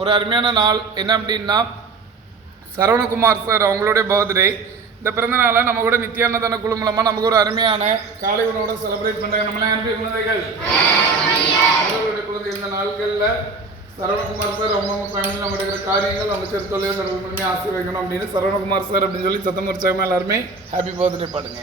ஒரு அருமையான நாள். என்ன அப்படின்னா சரவணகுமார் சார் அவங்களுடைய பர்த்டே. இந்த பிறந்த நாளை நம்ம கூட நித்தியானதான குழு மூலமாக நமக்கு ஒரு அருமையான காலை உணவோட செலிப்ரேட் பண்ணுறாங்க. நம்மளாம் அன்பு குழந்தைகள் அவர்களுடைய குழந்தை இந்த நாட்களில் சரவணகுமார் சார் அவங்க ஃபேமிலியில் நம்ம இருக்கிற காரியங்கள் அமைச்சர் தொழில் மூலமே ஆசை வைக்கணும் அப்படின்னு சரவணகுமார் சார் அப்படின்னு சொல்லி சத்தம் உற்சாகமாக எல்லாருமே ஹாப்பி பர்த்டே பாடுங்க.